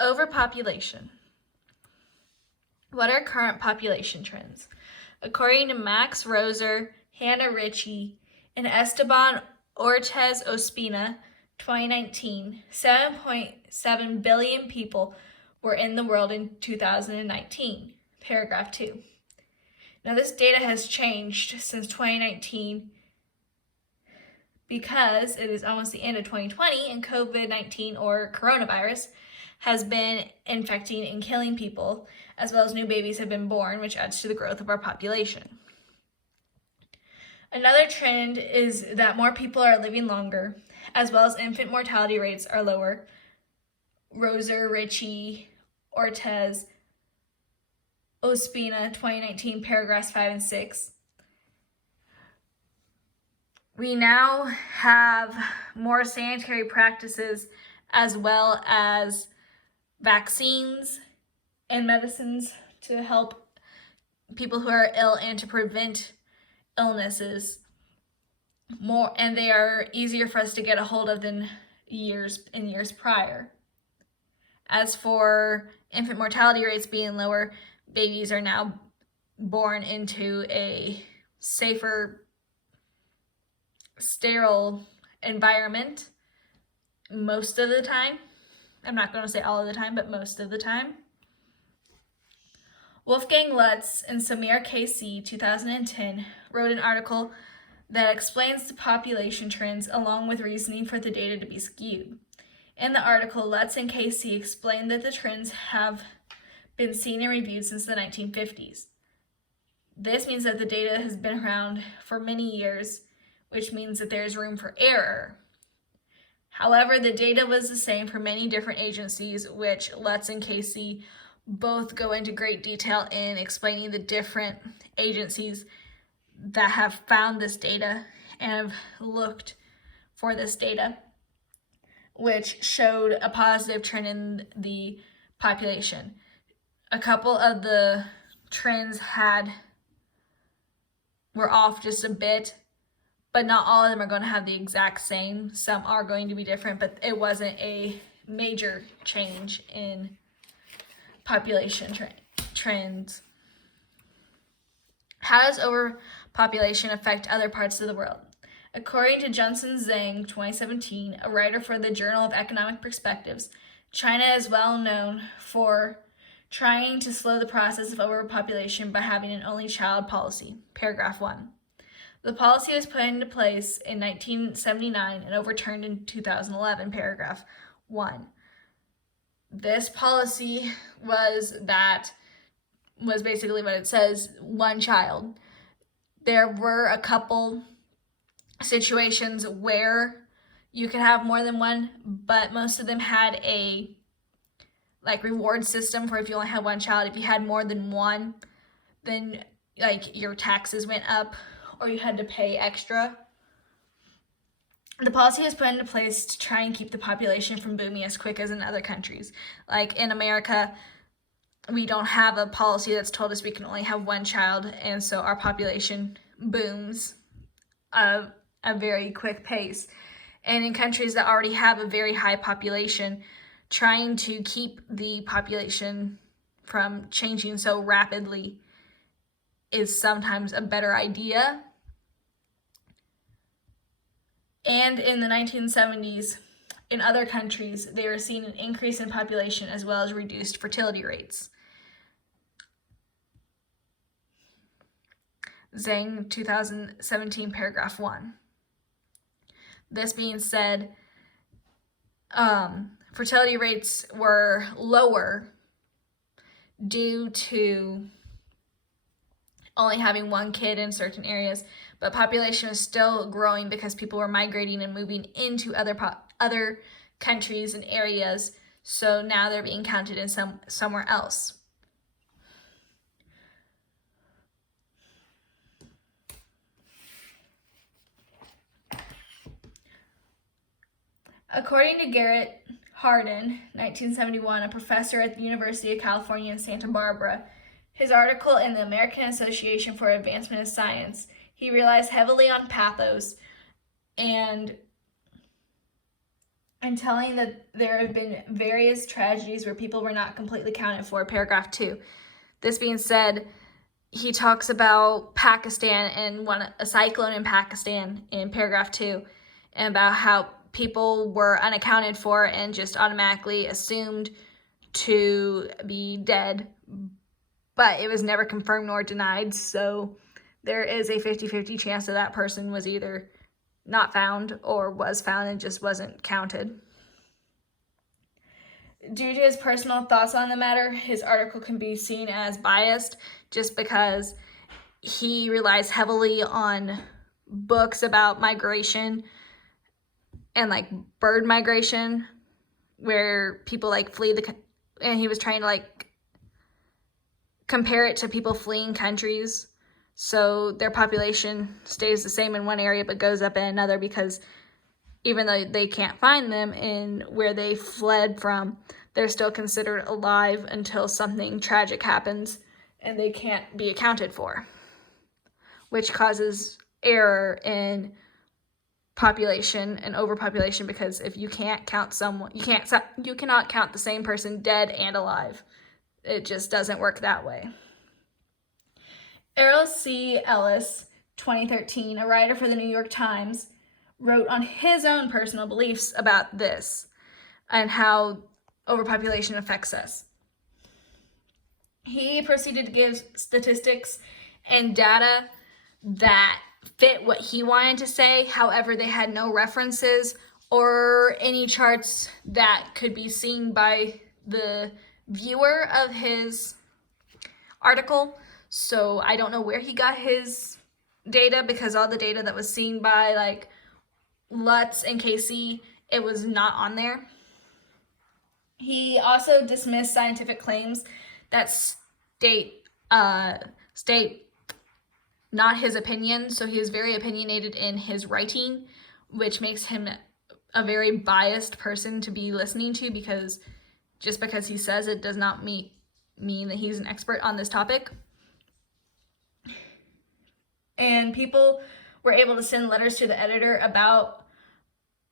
Overpopulation. What are current population trends? According to Max Roser, Hannah Ritchie, and Esteban Ortiz Ospina, 2019, 7.7 billion people were in the world in 2019. Paragraph 2. Now this data has changed since 2019 because it is almost the end of 2020 and COVID-19 or coronavirus has been infecting and killing people, as well as new babies have been born, which adds to the growth of our population. Another trend is that more people are living longer, as well as infant mortality rates are lower. Roser, Ritchie, Ortiz, Ospina, 2019, paragraphs 5 and 6. We now have more sanitary practices as well as vaccines and medicines to help people who are ill and to prevent illnesses more, and they are easier for us to get a hold of than years prior. As for infant mortality rates being lower, babies are now born into a safer, sterile environment most of the time. I'm not going to say all of the time, but most of the time. Wolfgang Lutz and Samir KC, 2010, wrote an article that explains the population trends along with reasoning for the data to be skewed. In the article, Lutz and KC explained that the trends have been seen and reviewed since the 1950s. This means that the data has been around for many years, which means that there is room for error. However, the data was the same for many different agencies, which Lutz and Casey both go into great detail in explaining the different agencies that have found this data and have looked for this data, which showed a positive trend in the population. A couple of the trends were off just a bit, but not all of them are going to have the exact same. Some are going to be different, but it wasn't a major change in population trends. How does overpopulation affect other parts of the world? According to Johnson Zhang, 2017, a writer for the Journal of Economic Perspectives, China is well known for trying to slow the process of overpopulation by having an only child policy. Paragraph 1. The policy was put into place in 1979 and overturned in 2011, paragraph 1. This policy was basically what it says, one child. There were a couple situations where you could have more than one, but most of them had a reward system for if you only had one child. If you had more than one, then your taxes went up or you had to pay extra. The policy was put into place to try and keep the population from booming as quick as in other countries. Like in America, we don't have a policy that's told us we can only have one child, and so our population booms at a very quick pace. And in countries that already have a very high population, trying to keep the population from changing so rapidly is sometimes a better idea. And in the 1970s, in other countries, they were seeing an increase in population as well as reduced fertility rates. Zhang, 2017, paragraph 1. This being said, fertility rates were lower due to only having one kid in certain areas, but population was still growing because people were migrating and moving into other countries and areas, so now they're being counted in somewhere else. According to Garrett Hardin, 1971, a professor at the University of California in Santa Barbara, his article in the American Association for Advancement of Science, he relies heavily on pathos and and telling that there have been various tragedies where people were not completely accounted for, paragraph 2. This being said, he talks about Pakistan and a cyclone in Pakistan in paragraph 2, and about how people were unaccounted for and just automatically assumed to be dead, but it was never confirmed nor denied, so there is a 50-50 chance that that person was either not found or was found and just wasn't counted. Due to his personal thoughts on the matter, his article can be seen as biased just because he relies heavily on books about migration and like bird migration, where people like flee and he was trying to like compare it to people fleeing countries, so their population stays the same in one area but goes up in another, because even though they can't find them in where they fled from, they're still considered alive until something tragic happens and they can't be accounted for, which causes error in population and overpopulation, because if you can't count someone, you cannot count the same person dead and alive. It just doesn't work that way. Errol C. Ellis, 2013, a writer for the New York Times, wrote on his own personal beliefs about this and how overpopulation affects us. He proceeded to give statistics and data that fit what he wanted to say. However, they had no references or any charts that could be seen by the viewer of his article. So I don't know where he got his data, because all the data that was seen by like Lutz and KC, it was not on there. He also dismissed scientific claims that state not his opinion, so he is very opinionated in his writing, which makes him a very biased person to be listening to, because just because he says it does not mean that he's an expert on this topic. And people were able to send letters to the editor about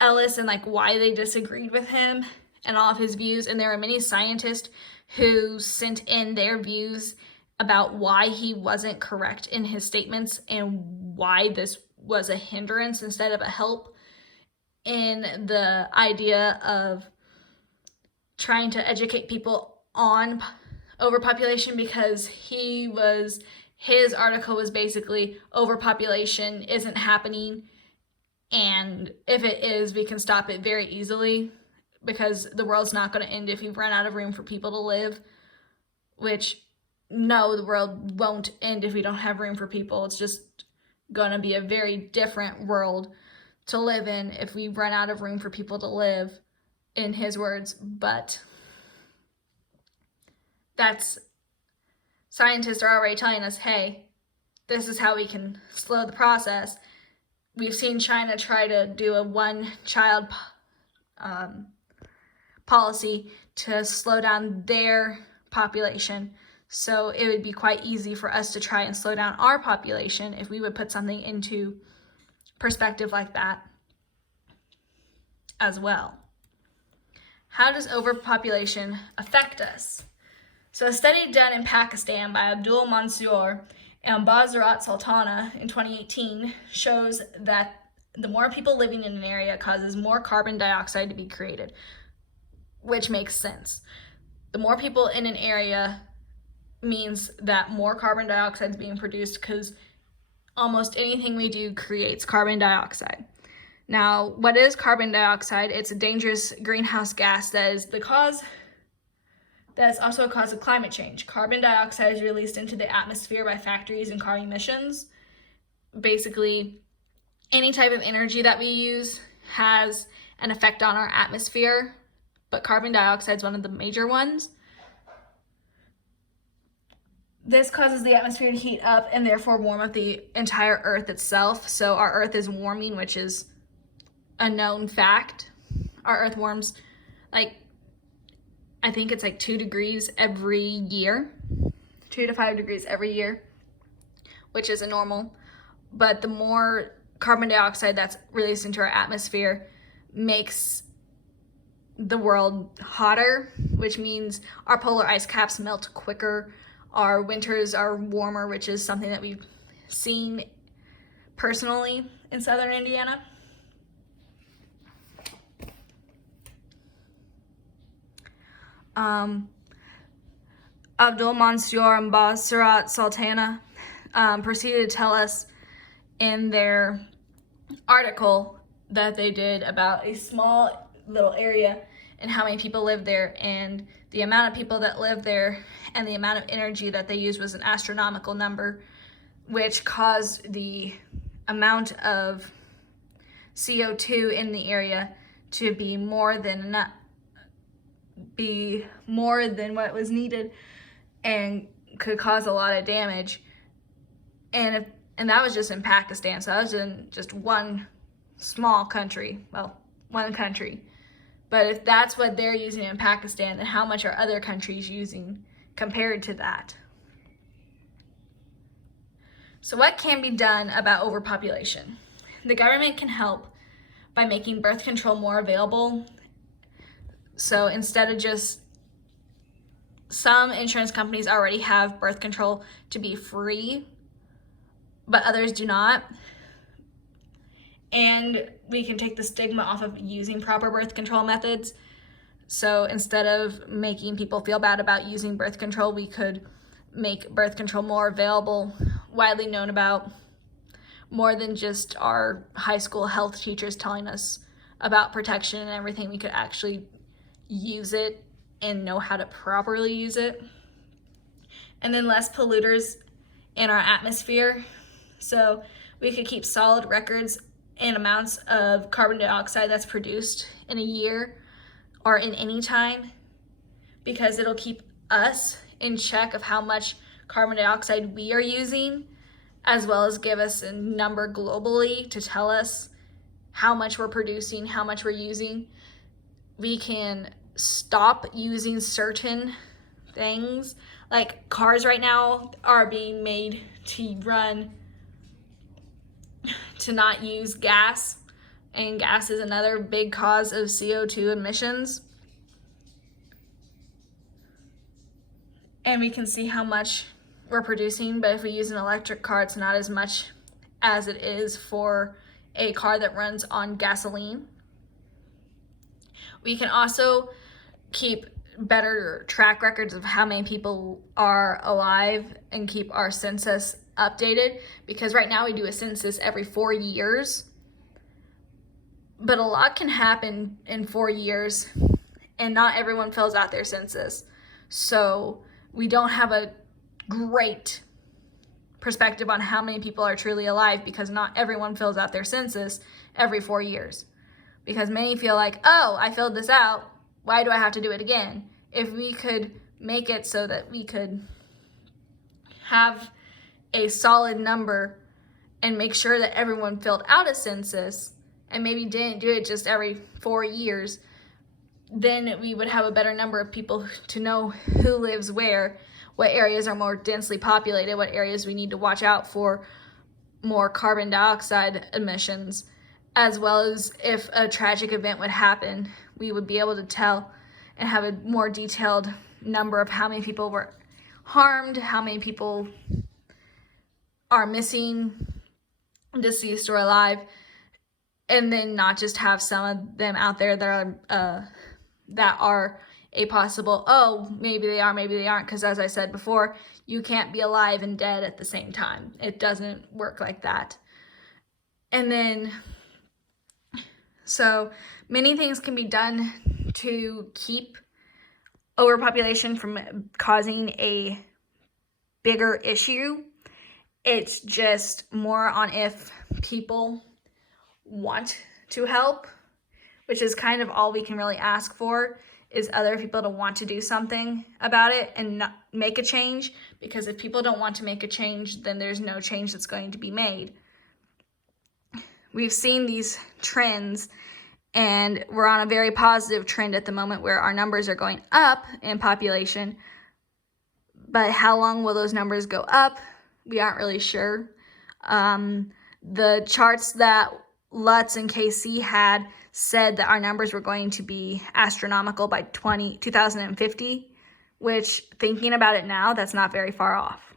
Ellis and like why they disagreed with him and all of his views, and there were many scientists who sent in their views about why he wasn't correct in his statements and why this was a hindrance instead of a help in the idea of trying to educate people on overpopulation, because his article was basically overpopulation isn't happening, and if it is, we can stop it very easily, because the world's not going to end if we run out of room for people to live, which no, the world won't end if we don't have room for people. It's just going to be a very different world to live in if we run out of room for people to live, in his words. But scientists are already telling us, hey, this is how we can slow the process. We've seen China try to do a one-child policy to slow down their population. So it would be quite easy for us to try and slow down our population if we would put something into perspective like that as well. How does overpopulation affect us? So a study done in Pakistan by Abdul Mansour and Bazarat Sultana in 2018 shows that the more people living in an area causes more carbon dioxide to be created, which makes sense. The more people in an area means that more carbon dioxide is being produced, because almost anything we do creates carbon dioxide. Now, what is carbon dioxide? It's a dangerous greenhouse gas that is also a cause of climate change. Carbon dioxide is released into the atmosphere by factories and car emissions. Basically, any type of energy that we use has an effect on our atmosphere, but carbon dioxide is one of the major ones. This causes the atmosphere to heat up and therefore warm up the entire Earth itself. So our Earth is warming, which is a known fact. Our Earth warms I think it's 2 degrees every year, 2 to 5 degrees every year, which is a normal. But the more carbon dioxide that's released into our atmosphere makes the world hotter, which means our polar ice caps melt quicker. Our winters are warmer, which is something that we've seen personally in southern Indiana. Abdul Mansour and Basirat Sultana proceeded to tell us in their article that they did about a small little area and how many people live there, and the amount of people that live there and the amount of energy that they use was an astronomical number, which caused the amount of CO2 in the area to be more than what was needed and could cause a lot of damage. And that was just in Pakistan, so that was in just one small country, well, one country. But if that's what they're using in Pakistan, then how much are other countries using compared to that? So what can be done about overpopulation? The government can help by making birth control more available. So instead of just, some insurance companies already have birth control to be free, but others do not. And we can take the stigma off of using proper birth control methods. So instead of making people feel bad about using birth control, we could make birth control more available, widely known about, more than just our high school health teachers telling us about protection and everything. We could actually use it and know how to properly use it. And then less polluters in our atmosphere. So we could keep solid records and amounts of carbon dioxide that's produced in a year or in any time, because it'll keep us in check of how much carbon dioxide we are using, as well as give us a number globally to tell us how much we're producing, how much we're using. We can stop using certain things, like cars right now are being made to not use gas, and gas is another big cause of CO2 emissions. And we can see how much we're producing, but if we use an electric car, it's not as much as it is for a car that runs on gasoline. We can also keep better track records of how many people are alive and keep our census updated, because right now we do a census every 4 years, but a lot can happen in 4 years and not everyone fills out their census. So we don't have a great perspective on how many people are truly alive, because not everyone fills out their census every 4 years, because many feel like, oh, I filled this out, why do I have to do it again? If we could make it so that we could have a solid number and make sure that everyone filled out a census and maybe didn't do it just every 4 years, then we would have a better number of people to know who lives where, what areas are more densely populated, what areas we need to watch out for more carbon dioxide emissions, as well as if a tragic event would happen, we would be able to tell and have a more detailed number of how many people were harmed, how many people are missing, deceased, or alive, and then not just have some of them out there that are a possible, oh, maybe they are, maybe they aren't, because as I said before, you can't be alive and dead at the same time. It doesn't work like that. And then, so many things can be done to keep overpopulation from causing a bigger issue. It's just more on if people want to help, which is kind of all we can really ask for, is other people to want to do something about it and not make a change, because if people don't want to make a change, then there's no change that's going to be made. We've seen these trends, and we're on a very positive trend at the moment where our numbers are going up in population, but how long will those numbers go up? We aren't really sure. The charts that Lutz and KC had said that our numbers were going to be astronomical by 2050, which, thinking about it now, that's not very far off.